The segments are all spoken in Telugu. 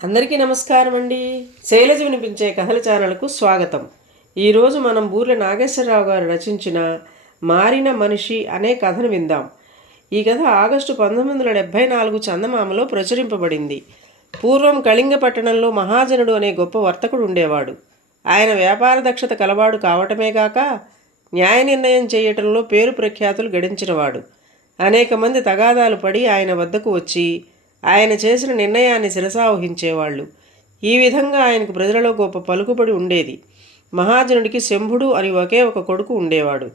అందరికీ నమస్కారం అండి. శైలజ వినిపించే కథల ఛానల్కు స్వాగతం. ఈరోజు మనం బూర్ల నాగేశ్వరరావు గారు రచించిన మారిన మనిషి అనే కథను విందాం. ఈ కథ ఆగస్టు 1974 చందమామలో ప్రచురింపబడింది. పూర్వం కళింగ పట్టణంలో మహాజనుడు అనే గొప్ప వర్తకుడు ఉండేవాడు. ఆయన వ్యాపార దక్షత కలవాడు కావటమే కాక న్యాయ నిర్ణయం చేయటంలో పేరు ప్రఖ్యాతులు గడించినవాడు. అనేక మంది తగాదాలు పడి ఆయన వద్దకు వచ్చి ఆయన చేసిన నిర్ణయాన్ని శిరసావహించేవాళ్ళు. ఈ విధంగా ఆయనకు ప్రజలలో గొప్ప పలుకుబడి ఉండేది. మహాజనుడికి శంభుడు అని ఒకే ఒక కొడుకు ఉండేవాడు.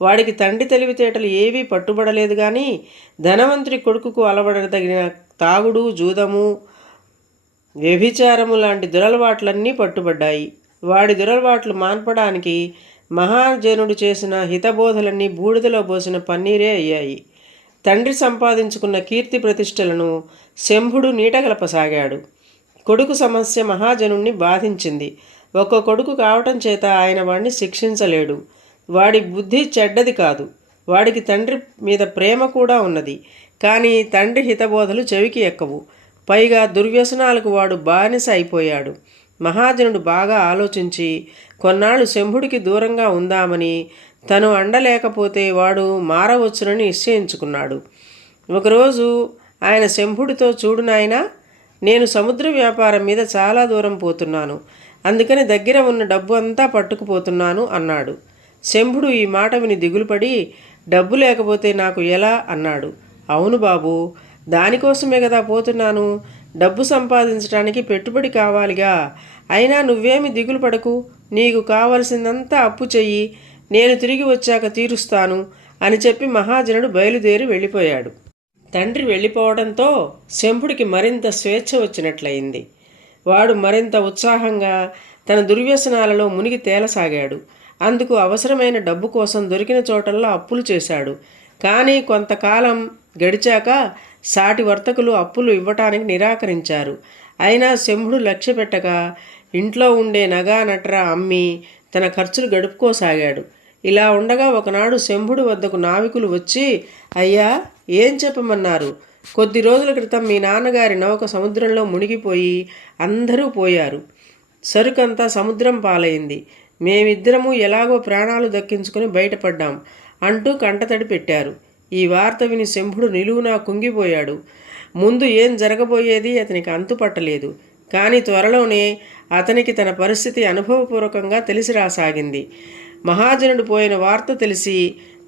వాడికి తండ్రి తెలివితేటలు ఏవీ పట్టుబడలేదు, కానీ ధనవంతుడి కొడుకుకు అలవడదగిన తాగుడు, జూదము, వ్యభిచారము లాంటి దురలవాట్లన్నీ పట్టుబడ్డాయి. వాడి దురలవాట్లు మాన్పడానికి మహాజనుడు చేసిన హితబోధలన్నీ బూడిదలో పోసిన పన్నీరే అయ్యాయి. తండ్రి సంపాదించుకున్న కీర్తి ప్రతిష్టలను శంభుడు నీటగలపసాగాడు. కొడుకు సమస్య మహాజనుణ్ణి బాధించింది. ఒక్క కొడుకు కావటం చేత ఆయన వాడిని శిక్షించలేడు. వాడి బుద్ధి చెడ్డది కాదు, వాడికి తండ్రి మీద ప్రేమ కూడా ఉన్నది. కానీ తండ్రి హితబోధలు చెవికి ఎక్కవు. పైగా దుర్వ్యసనాలకు వాడు బానిస అయిపోయాడు. మహాజనుడు బాగా ఆలోచించి కొన్నాళ్ళు శంభుడికి దూరంగా ఉందామని, తను అండలేకపోతే వాడు మారవచ్చునని నిశ్చయించుకున్నాడు. ఒకరోజు ఆయన శంభుడితో, చూడు నాయనా, నేను సముద్ర వ్యాపారం మీద చాలా దూరం పోతున్నాను, అందుకని దగ్గర ఉన్న డబ్బు అంతా పట్టుకుపోతున్నాను అన్నాడు. శంభుడు ఈ మాట విని దిగులుపడి, డబ్బు లేకపోతే నాకు ఎలా అన్నాడు. అవును బాబు, దానికోసమే కదా పోతున్నాను. డబ్బు సంపాదించడానికి పెట్టుబడి కావాలిగా. అయినా నువ్వేమి దిగులు పడకు, నీకు కావలసిందంతా అప్పు చెయ్యి, నేను తిరిగి వచ్చాక తీరుస్తాను అని చెప్పి మహాజనుడు బయలుదేరి వెళ్ళిపోయాడు. తండ్రి వెళ్ళిపోవడంతో శంభుడికి మరింత స్వేచ్ఛ వచ్చినట్లయింది. వాడు మరింత ఉత్సాహంగా తన దుర్వ్యసనాలలో మునిగి తేలసాగాడు. అందుకు అవసరమైన డబ్బు కోసం దొరికిన చోటల్లో అప్పులు చేశాడు. కానీ కొంతకాలం గడిచాక సాటి వర్తకులు అప్పులు ఇవ్వటానికి నిరాకరించారు. అయినా శంభుడు లక్ష్య పెట్టక ఇంట్లో ఉండే నగా నట్రా అమ్మి తన ఖర్చులు గడుపుకోసాగాడు. ఇలా ఉండగా ఒకనాడు శంభుడి వద్దకు నావికులు వచ్చి, అయ్యా, ఏం చెప్పమన్నారు? కొద్ది రోజుల క్రితం మీ నాన్నగారి నౌక సముద్రంలో మునిగిపోయి అందరూ పోయారు. సరుకంతా సముద్రం పాలైంది. మేమిద్దరము ఎలాగో ప్రాణాలు దక్కించుకొని బయటపడ్డాం అంటూ కంటతడి పెట్టారు. ఈ వార్త విని శంభుడు నిలువునా కుంగిపోయాడు. ముందు ఏం జరగబోయేది అతనికి అంతుపట్టలేదు. కానీ త్వరలోనే అతనికి తన పరిస్థితి అనుభవపూర్వకంగా తెలిసి రాసాగింది. మహాజనుడు పోయిన వార్త తెలిసి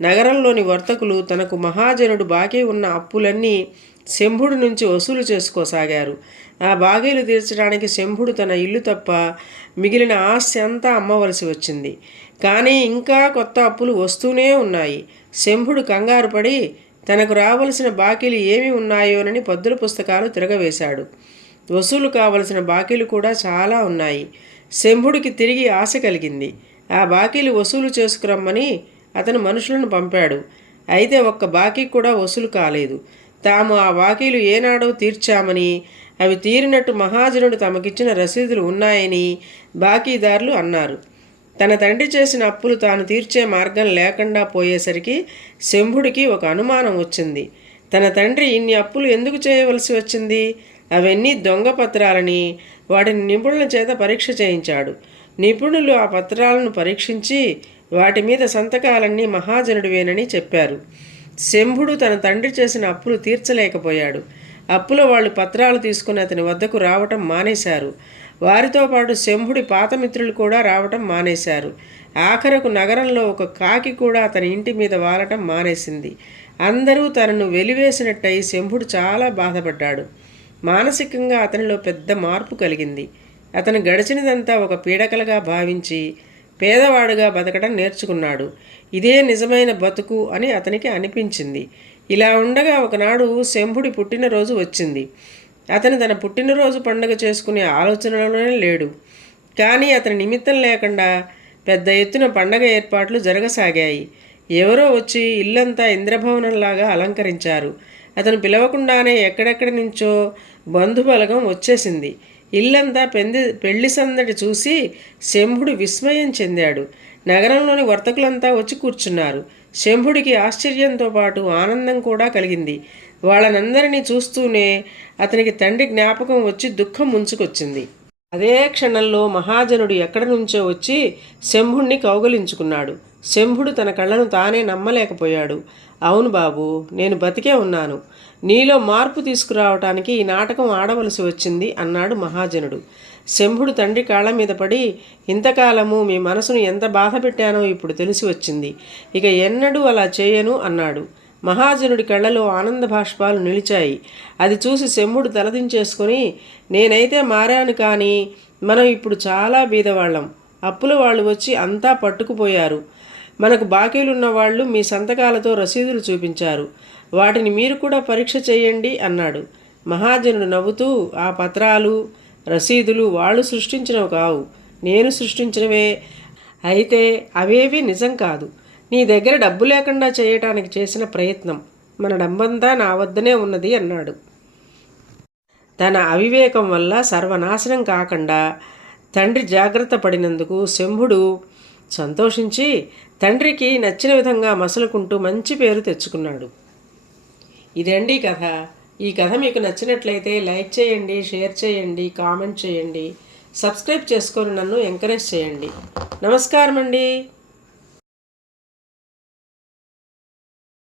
నగరంలోని వర్తకులు తనకు మహాజనుడు బాకీ ఉన్న అప్పులన్నీ శంభుడి నుంచి వసూలు చేసుకోసాగారు. ఆ బాకీలు తీర్చడానికి శంభుడు తన ఇల్లు తప్ప మిగిలిన ఆస్తి అంతా అమ్మవలసి వచ్చింది. కానీ ఇంకా కొత్త అప్పులు వస్తూనే ఉన్నాయి. శంభుడు కంగారు పడి తనకు రావలసిన బాకీలు ఏమి ఉన్నాయోనని పద్దుల పుస్తకాలు తిరగవేశాడు. వసూలు కావలసిన బాకీలు కూడా చాలా ఉన్నాయి. శంభుడికి తిరిగి ఆశ కలిగింది. ఆ బాకీలు వసూలు చేసుకురమ్మని అతను మనుషులను పంపాడు. అయితే ఒక్క బాకీ కూడా వసూలు కాలేదు. తాము ఆ బాకీలు ఏనాడో తీర్చామని, అవి తీరినట్టు మహాజనుడు తమకిచ్చిన రసీదులు ఉన్నాయని బాకీదారులు అన్నారు. తన తండ్రి చేసిన అప్పులు తాను తీర్చే మార్గం లేకుండా పోయేసరికి శంభుడికి ఒక అనుమానం వచ్చింది. తన తండ్రి ఇన్ని అప్పులు ఎందుకు చేయవలసి వచ్చింది? అవన్నీ దొంగ పత్రాలని వాటిని నిపుణుల చేత పరీక్ష చేయించాడు. నిపుణులు ఆ పత్రాలను పరీక్షించి వాటి మీద సంతకాలన్నీ మహాజనుడివేనని చెప్పారు. శంభుడు తన తండ్రి చేసిన అప్పులు తీర్చలేకపోయాడు. అప్పుల వాళ్ళు పత్రాలు తీసుకుని అతని వద్దకు రావటం మానేశారు. వారితో పాటు శంభుడి పాత మిత్రులు కూడా రావటం మానేశారు. ఆఖరకు నగరంలో ఒక కాకి కూడా అతని ఇంటి మీద వాలటం మానేసింది. అందరూ తనను వెలివేసినట్టయి శంభుడు చాలా బాధపడ్డాడు. మానసికంగా అతనిలో పెద్ద మార్పు కలిగింది. అతను గడిచినదంతా ఒక పీడకలుగా భావించి పేదవాడుగా బతకడం నేర్చుకున్నాడు. ఇదే నిజమైన బతుకు అని అతనికి అనిపించింది. ఇలా ఉండగా ఒకనాడు శంభుడి పుట్టినరోజు వచ్చింది. అతను తన పుట్టినరోజు పండుగ చేసుకునే ఆలోచనలోనే లేడు. కానీ అతని నిమిత్తం లేకుండా పెద్ద ఎత్తున పండగ ఏర్పాట్లు జరగసాగాయి. ఎవరో వచ్చి ఇల్లంతా ఇంద్రభవనంలాగా అలంకరించారు. అతను పిలవకుండానే ఎక్కడెక్కడి నుంచో బంధుబలగం వచ్చేసింది. ఇల్లంతా పెళ్లి సందడి చూసి శంభుడు విస్మయం చెందాడు. నగరంలోని వర్తకులంతా వచ్చి కూర్చున్నారు. శంభుడికి ఆశ్చర్యంతో పాటు ఆనందం కూడా కలిగింది. వాళ్ళనందరినీ చూస్తూనే అతనికి తండ్రి జ్ఞాపకం వచ్చి దుఃఖం ముంచుకొచ్చింది. అదే క్షణంలో మహాజనుడు ఎక్కడి నుంచో వచ్చి శంభుణ్ణి కౌగలించుకున్నాడు. శంభుడు తన కళ్ళను తానే నమ్మలేకపోయాడు. అవును బాబు, నేను బతికే ఉన్నాను. నీలో మార్పు తీసుకురావటానికి ఈ నాటకం ఆడవలసి వచ్చింది అన్నాడు మహాజనుడు. శంభుడు తండ్రి కాళ్ళ మీద పడి, ఇంతకాలము మీ మనసును ఎంత బాధ పెట్టానో ఇప్పుడు తెలిసి వచ్చింది. ఇక ఎన్నడూ అలా చేయను అన్నాడు. మహాజనుడి కళ్ళలో ఆనంద భాష్పాలు నిలిచాయి. అది చూసి శంభుడు తలదించేసుకొని, నేనైతే మారాను, కానీ మనం ఇప్పుడు చాలా బీదవాళ్ళం. అప్పుల వాళ్ళు వచ్చి అంతా పట్టుకుపోయారు. మనకు బాకీలున్న వాళ్ళు మీ సంతకాలతో రసీదులు చూపించారు. వాటిని మీరు కూడా పరీక్ష చేయండి అన్నాడు. మహాజనుడు నవ్వుతూ, ఆ పత్రాలు రసీదులు వాళ్ళు సృష్టించినవి కావు, నేను సృష్టించినవే. అయితే అవేవి నిజం కాదు. నీ దగ్గర డబ్బు లేకుండా చేయటానికి చేసిన ప్రయత్నం. మన డబ్బంతా నా వద్దనే ఉన్నది అన్నాడు. తన అవివేకం వల్ల సర్వనాశనం కాకుండా తండ్రి జాగ్రత్త పడినందుకు శంభుడు సంతోషించి తండ్రికి నచ్చిన విధంగా మసలుకుంటూ మంచి పేరు తెచ్చుకున్నాడు. ఇదండి కథ. ఈ కథ మీకు నచ్చినట్లయితే లైక్ చేయండి, షేర్ చేయండి, కామెంట్ చేయండి, సబ్స్క్రైబ్ చేసుకొని నన్ను ఎంకరేజ్ చేయండి. నమస్కారం అండి.